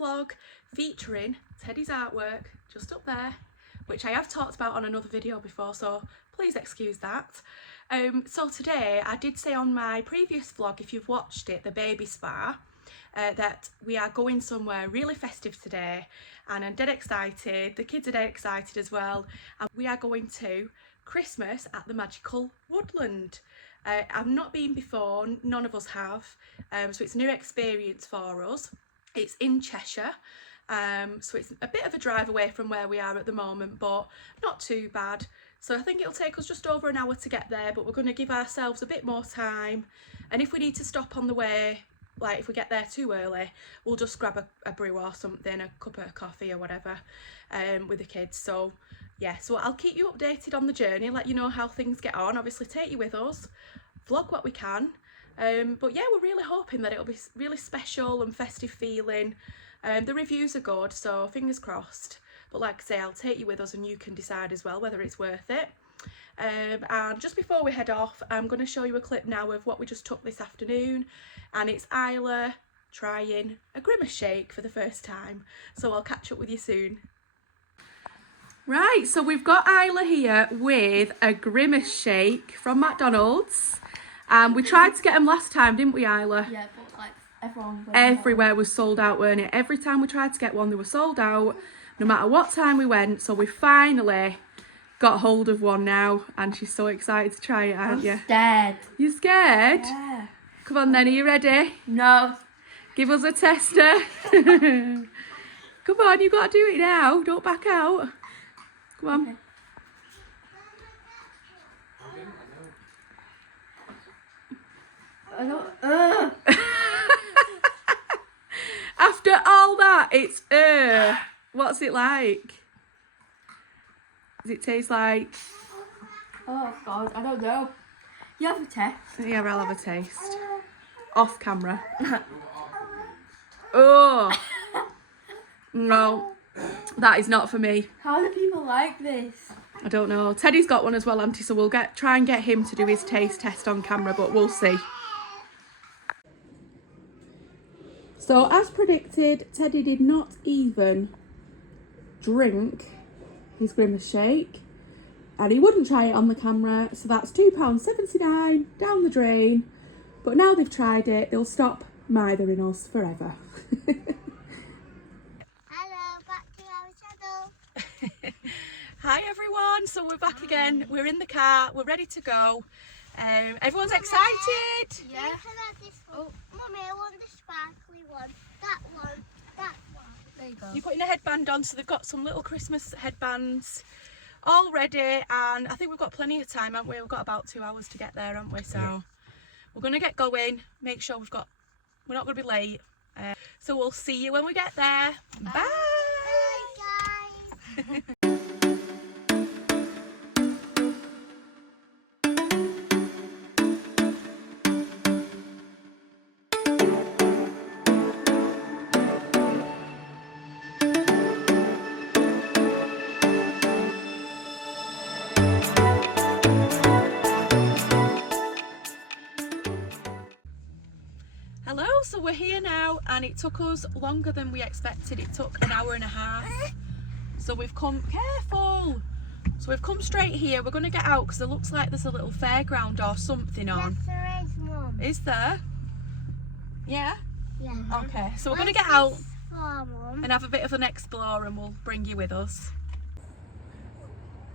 vlog featuring Teddy's artwork just up there, which I have talked about on another video before, so please excuse that. So today, I did say on my previous vlog, if you've watched it, the baby spa, that we are going somewhere really festive today, and I'm dead excited. The kids are dead excited as well, and we are going to Christmas at the Magical Woodland. I've not been before, none of us have, so it's a new experience for us. It's in Cheshire, so it's a bit of a drive away from where we are at the moment, but not too bad. So I think it'll take us just over an hour to get there, but we're going to give ourselves a bit more time, and if we need to stop on the way, like if we get there too early, we'll just grab a brew or something, a cup of coffee or whatever, with the kids. So yeah, so I'll keep you updated on the journey, let you know how things get on, obviously take you with us, vlog what we can, but yeah, we're really hoping that it'll be really special and festive feeling. The reviews are good, so fingers crossed, but like I say, I'll take you with us and you can decide as well whether it's worth it. And just before we head off, I'm going to show you a clip now of what we just took this afternoon, and it's Isla trying a Grimace shake for the first time, so I'll catch up with you soon. Right, so we've got Isla here with a Grimace shake from McDonald's. We tried to get them last time, didn't we, Isla? Yeah, but like everywhere was sold out, weren't it? Every time we tried to get one, they were sold out, no matter what time we went. So we finally got hold of one now, and she's so excited to try it, aren't you? I'm scared. You scared? Yeah. Come on then, are you ready? No. Give us a tester. Come on, you've got to do it now. Don't back out. Come on. Okay. I don't. After all that, it's what's it like? Does it taste like? Oh God, I don't know. You have a test. Yeah, I'll have a taste. Off camera. Oh no, that is not for me. How do people like this? I don't know. Teddy's got one as well, auntie, so we'll try and get him to do his taste test on camera, but we'll see. So as predicted, Teddy did not even drink his Grimace shake, and he wouldn't try it on the camera, so that's £2.79 down the drain. But now they've tried it, they'll stop mithering us forever. Hello, back to our channel. Hi everyone, so we're back again, we're in the car, we're ready to go. Everyone's excited. Yeah. You can have this one. Mummy, I want the sparkly one. That one. That one. There you go. You're putting a headband on, so they've got some little Christmas headbands all ready, and I think we've got plenty of time, haven't we? We've got about 2 hours to get there, haven't we? So we're going to get going, make sure we're not going to be late. So we'll see you when we get there. Bye. Bye, guys. Hello, so we're here now, and it took us longer than we expected. It took an hour and a half. So we've come, careful. So we've come straight here. We're going to get out because it looks like there's a little fairground or something on. Yes, there is, Mum. Is there? Yeah? Yeah. Okay, so we're going to get out Mum. and have a bit of an explore, and we'll bring you with us.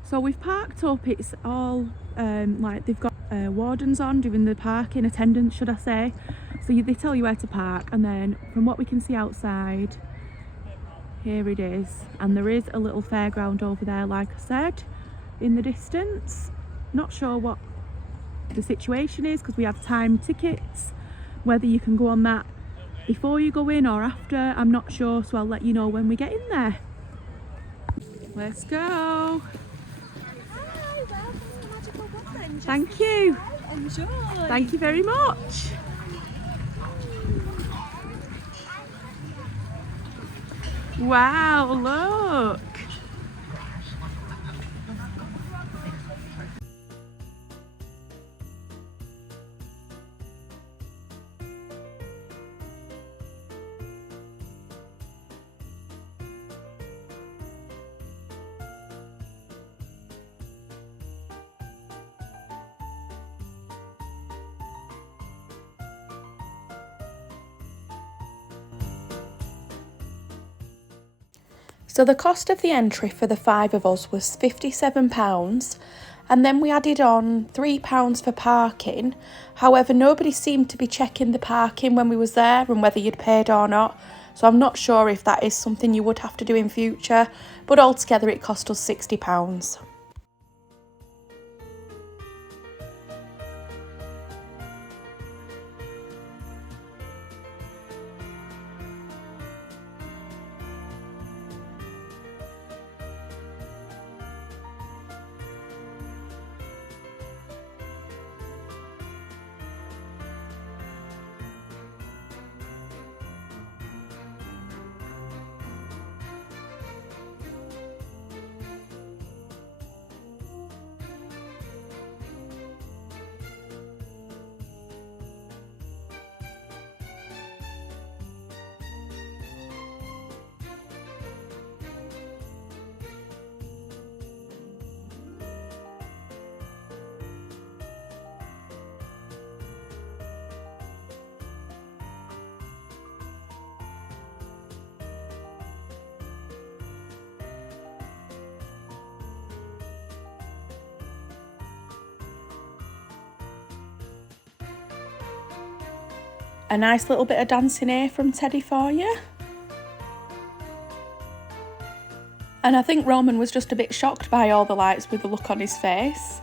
So we've parked up. It's all like they've got wardens on doing the parking attendance, should I say. So they tell you where to park, and then from what we can see outside, here it is, and there is a little fairground over there, like I said, in the distance. Not sure what the situation is because we have time tickets, whether you can go on that before you go in or after, I'm not sure, so I'll let you know when we get in there. Let's go. Hi, welcome to Magical Woodland. Thank you. Enjoy. Thank you very much. Wow, look. So the cost of the entry for the 5 of us was £57, and then we added on £3 for parking. However, nobody seemed to be checking the parking when we was there and whether you'd paid or not. So I'm not sure if that is something you would have to do in future, but altogether it cost us £60. A nice little bit of dancing here from Teddy for you. And I think Roman was just a bit shocked by all the lights with the look on his face.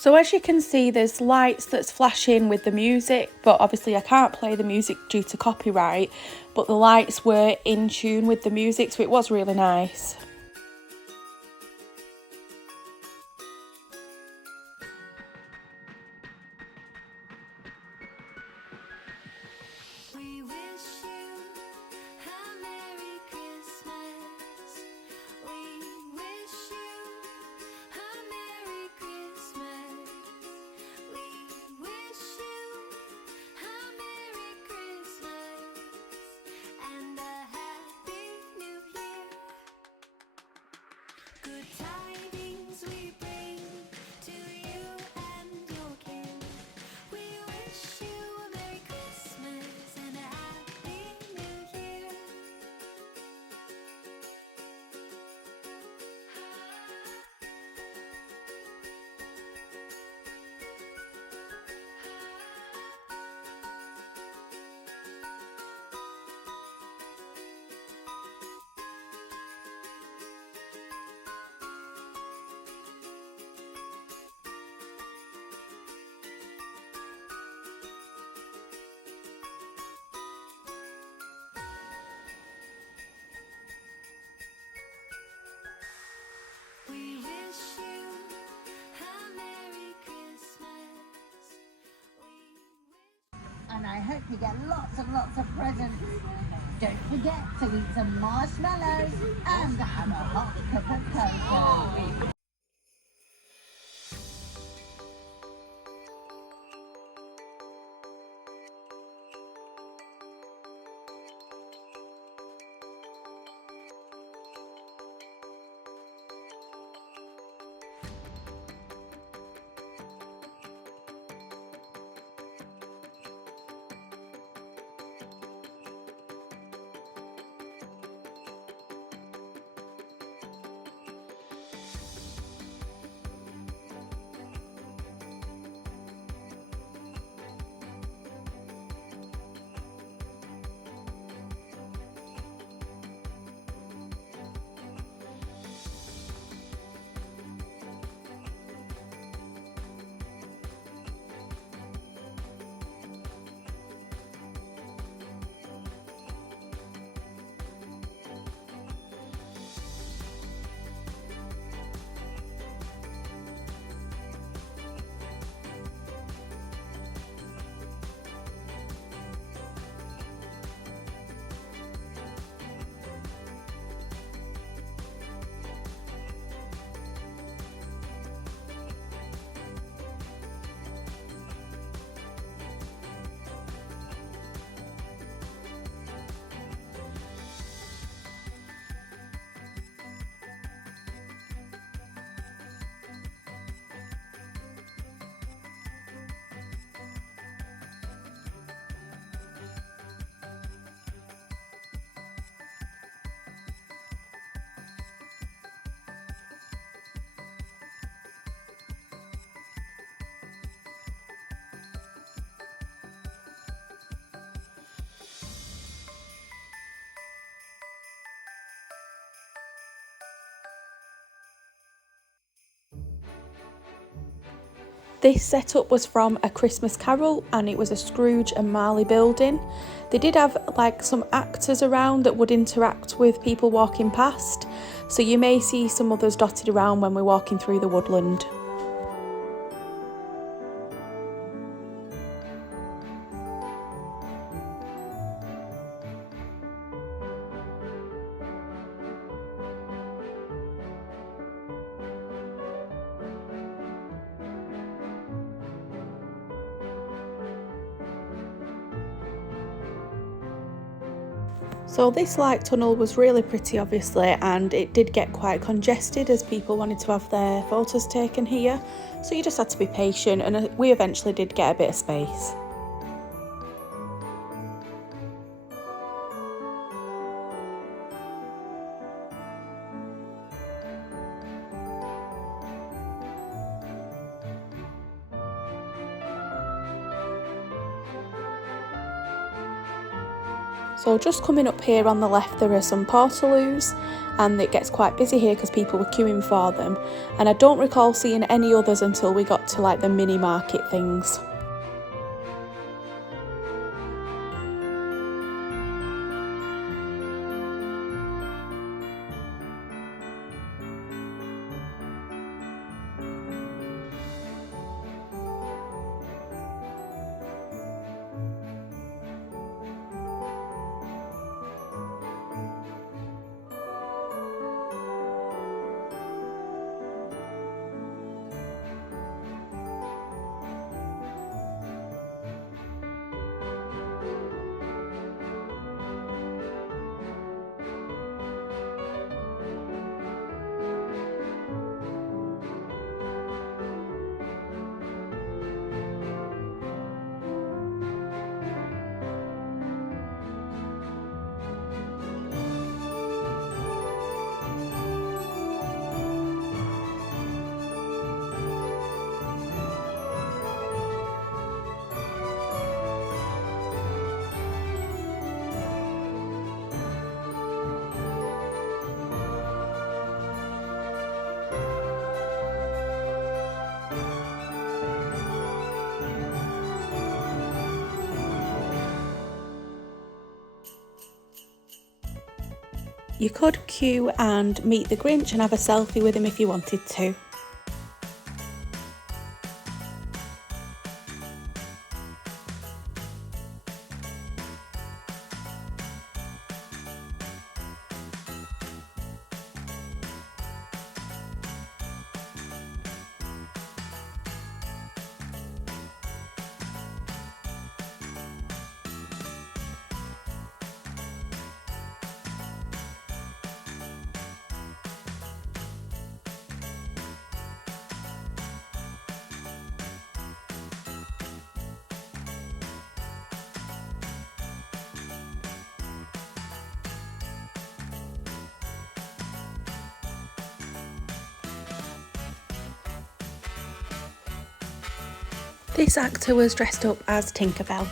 So as you can see, there's lights that's flashing with the music, but obviously I can't play the music due to copyright, but the lights were in tune with the music, so it was really nice. And I hope you get lots and lots of presents. Don't forget to eat some marshmallows and have a hot cup of cocoa. This setup was from A Christmas Carol and it was a Scrooge and Marley building. They did have like some actors around that would interact with people walking past, so you may see some others dotted around when we're walking through the woodland. So this light tunnel was really pretty obviously, and it did get quite congested as people wanted to have their photos taken here, so you just had to be patient, and we eventually did get a bit of space. So just coming up here on the left there are some portaloos, and it gets quite busy here because people were queuing for them, and I don't recall seeing any others until we got to like the mini market things. You could queue and meet the Grinch and have a selfie with him if you wanted to. This actor was dressed up as Tinkerbell.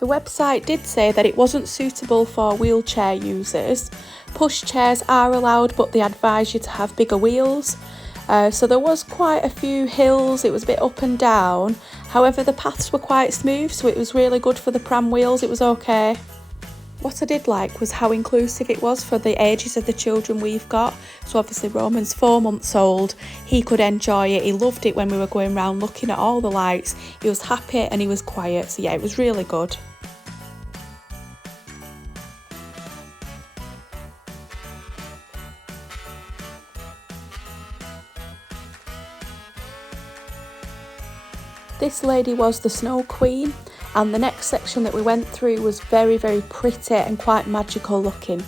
The website did say that it wasn't suitable for wheelchair users. Push chairs are allowed, but they advise you to have bigger wheels. So there was quite a few hills, it was a bit up and down. However, the paths were quite smooth, so it was really good for the pram wheels, it was okay. What I did like was how inclusive it was for the ages of the children we've got. So obviously Roman's 4 months old, he could enjoy it, he loved it when we were going around looking at all the lights, he was happy and he was quiet, so yeah, it was really good. This lady was the Snow Queen, and the next section that we went through was very, very pretty and quite magical looking.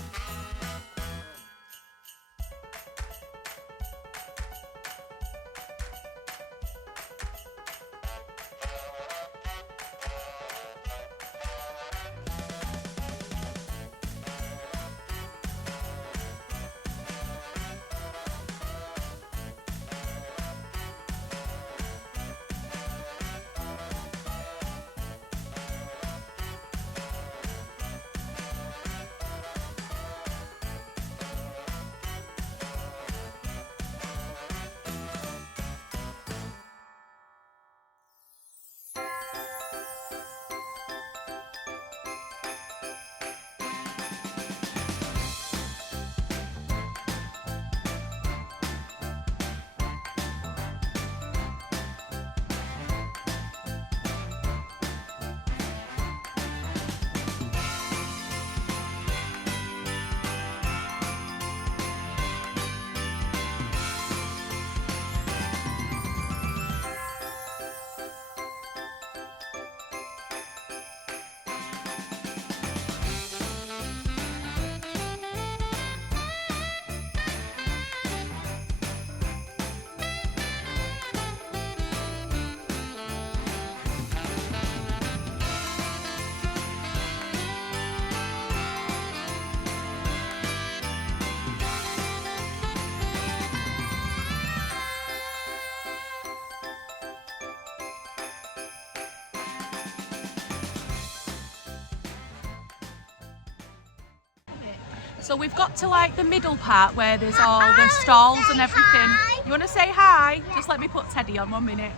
So we've got to like the middle part where there's all the stalls and everything. You want to say hi? Just let me put Teddy on 1 minute.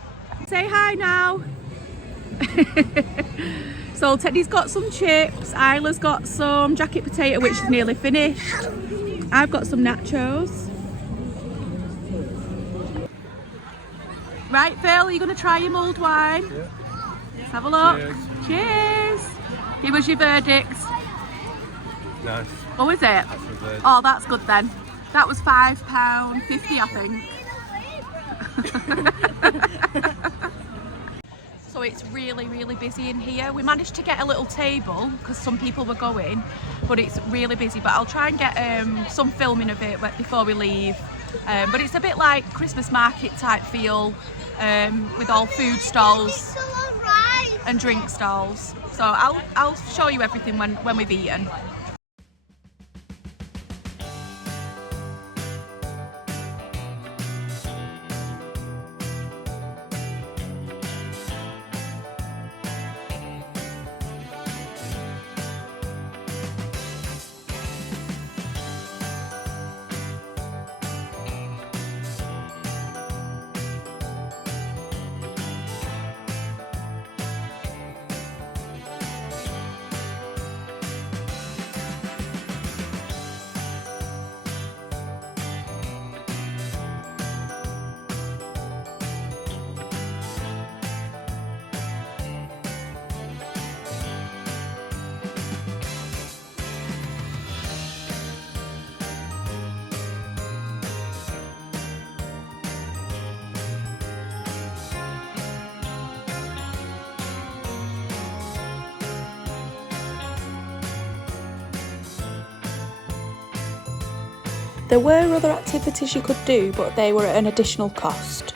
Say hi now. So Teddy's got some chips, Isla's got some jacket potato which is nearly finished. I've got some nachos. Right Phil, are you going to try your mulled wine? Yeah. Let's have a look. Cheers. Cheers. Give us your verdict. Nice. What was it? That's my verdict. Oh, that's good then. That was £5.50 I think. So it's really busy in here. We managed to get a little table because some people were going, but it's really busy. But I'll try and get some filming of it before we leave. But it's a bit like Christmas market type feel, with all food stalls and drink stalls. So I'll show you everything when we've eaten. There were other activities you could do, but they were at an additional cost.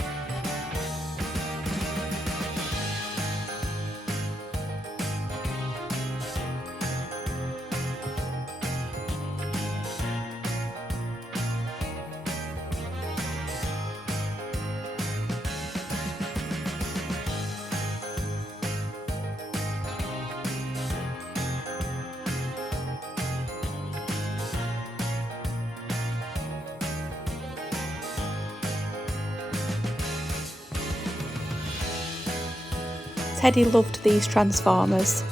Teddy loved these transformers.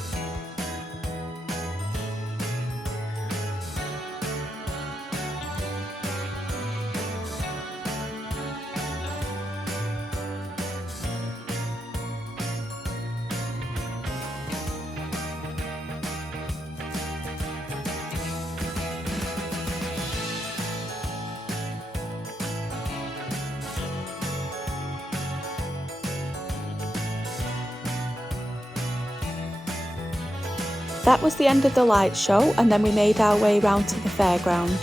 That was the end of the light show, and then we made our way round to the fairground.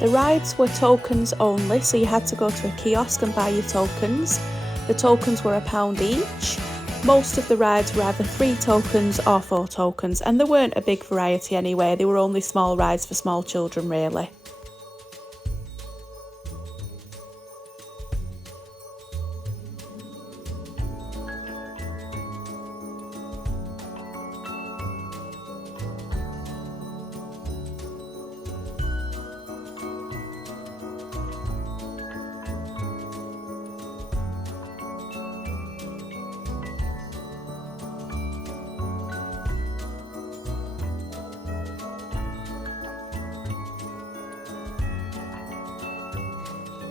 The rides were tokens only, so you had to go to a kiosk and buy your tokens. The tokens were £1 each. Most of the rides were either 3 tokens or 4 tokens, and there weren't a big variety anyway. They were only small rides for small children really.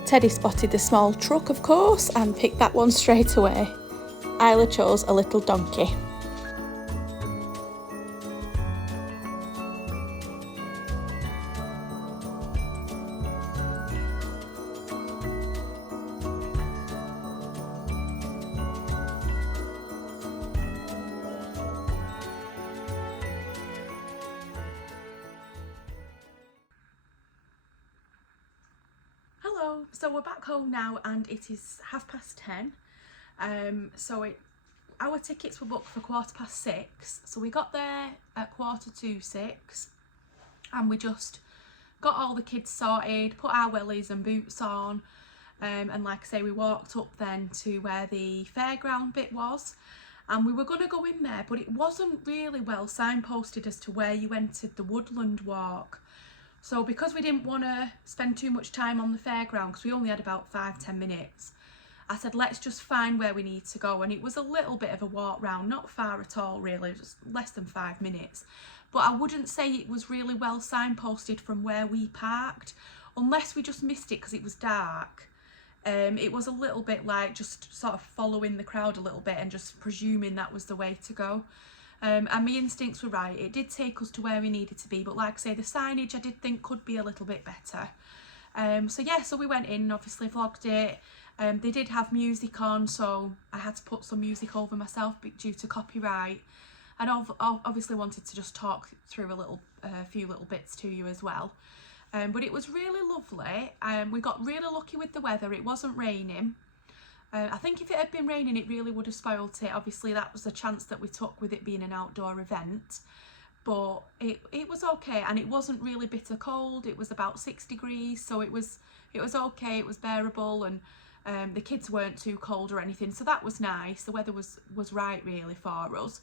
Teddy spotted the small truck, of course, and picked that one straight away. Isla chose a little donkey. So we're back home now and it is 10:30. Our tickets were booked for 6:15, so we got there at 6:45 and we just got all the kids sorted, put our wellies and boots on, and like I say, we walked up then to where the fairground bit was, and we were going to go in there, but it wasn't really well signposted as to where you entered the Woodland walk. So because we didn't want to spend too much time on the fairground, because we only had about 5-10 minutes, I said let's just find where we need to go. And it was a little bit of a walk round, not far at all really, just less than 5 minutes. But I wouldn't say it was really well signposted from where we parked, unless we just missed it because it was dark. It was a little bit like just sort of following the crowd a little bit and just presuming that was the way to go. And my instincts were right. It did take us to where we needed to be, but like I say, the signage I did think could be a little bit better. So yeah, so we went in, obviously vlogged it. They did have music on, so I had to put some music over myself due to copyright. And obviously wanted to just talk through a few little bits to you as well. But it was really lovely. We got really lucky with the weather. It wasn't raining. I think if it had been raining, it really would have spoilt it. Obviously, that was the chance that we took with it being an outdoor event. But it was okay, and it wasn't really bitter cold. It was about 6 degrees, so it was okay. It was bearable, and the kids weren't too cold or anything, so that was nice. The weather was right really for us.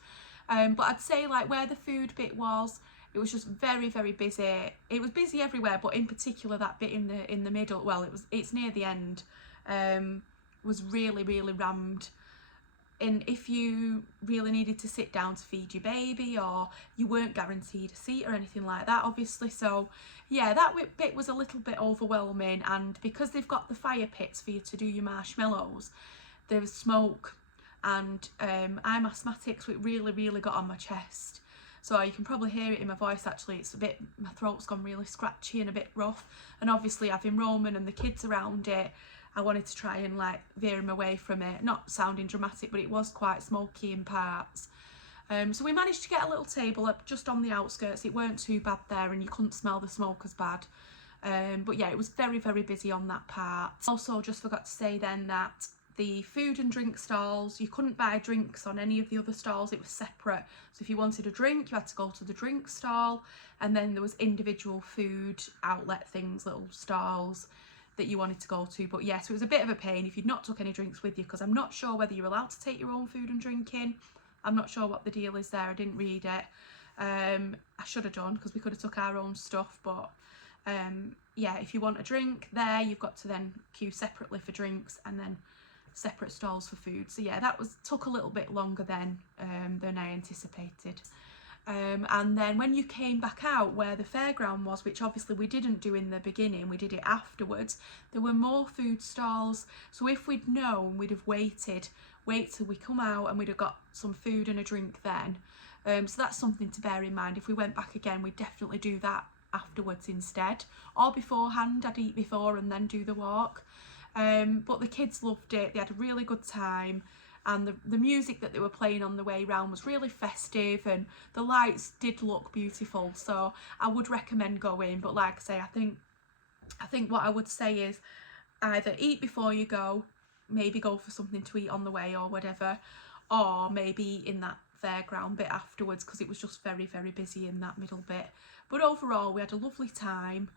But I'd say like where the food bit was, it was just very, very busy. It was busy everywhere, but in particular that bit in the middle, well, it's near the end, was really, really rammed. And if you really needed to sit down to feed your baby, or you weren't guaranteed a seat or anything like that, obviously. So yeah, that bit was a little bit overwhelming. And because they've got the fire pits for you to do your marshmallows, there was smoke, and I'm asthmatic, so it really, really got on my chest. So you can probably hear it in my voice actually, my throat's gone really scratchy and a bit rough. And obviously having Roman and the kids around it, I wanted to try and like veer him away from it. Not sounding dramatic, but it was quite smoky in parts. So we managed to get a little table up just on the outskirts. It weren't too bad there, and you couldn't smell the smoke as bad. But yeah, it was very, very busy on that part. Also just forgot to say then that the food and drink stalls, you couldn't buy drinks on any of the other stalls. It was separate. So if you wanted a drink, you had to go to the drink stall, and then there was individual food outlet things, little stalls that you wanted to go to. But yes, it was a bit of a pain if you'd not took any drinks with you, because I'm not sure whether you're allowed to take your own food and drink in. I'm not sure what the deal is there. I didn't read it. I should have done, because we could have took our own stuff. But yeah, if you want a drink there, you've got to then queue separately for drinks, and then separate stalls for food. So yeah, that took a little bit longer than I anticipated. And then when you came back out where the fairground was, which obviously we didn't do in the beginning, we did it afterwards, there were more food stalls. So if we'd known, we'd have wait till we come out, and we'd have got some food and a drink then. So that's something to bear in mind. If we went back again, we'd definitely do that afterwards instead, or beforehand. I'd eat before and then do the walk. But the kids loved it. They had a really good time, and the music that they were playing on the way round was really festive, and the lights did look beautiful. So I would recommend going. But like I say, I think what I would say is either eat before you go, maybe go for something to eat on the way or whatever, or maybe in that fairground bit afterwards, because it was just very, very busy in that middle bit. But overall, we had a lovely time.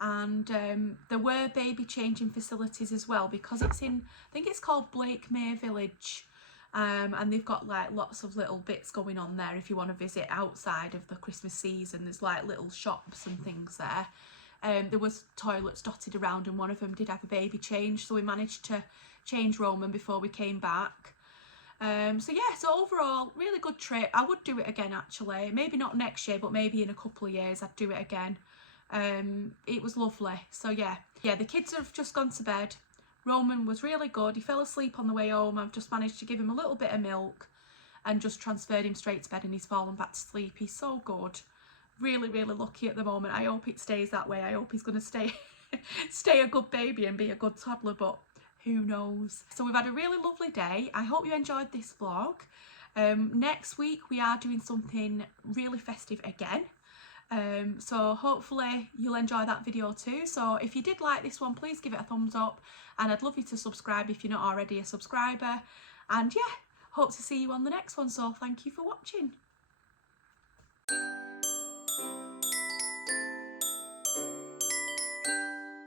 And there were baby changing facilities as well, because it's in, I think it's called Blakemere Village, and they've got like lots of little bits going on there if you want to visit outside of the Christmas season. There's like little shops and things there. There was toilets dotted around, and one of them did have a baby change, so we managed to change Roman before we came back. So yeah, so overall, really good trip. I would do it again actually, maybe not next year, but maybe in a couple of years I'd do it again. It was lovely. So yeah, the kids have just gone to bed. Roman was really good. He fell asleep on the way home. I've just managed to give him a little bit of milk and just transferred him straight to bed, and he's fallen back to sleep. He's so good. Really, really lucky at the moment. I hope it stays that way. I hope he's going to stay a good baby and be a good toddler, but who knows. So we've had a really lovely day. I hope you enjoyed this vlog. Next week we are doing something really festive again. So hopefully you'll enjoy that video too. So if you did like this one, please give it a thumbs up, and I'd love you to subscribe if you're not already a subscriber. And yeah, hope to see you on the next one. So thank you for watching.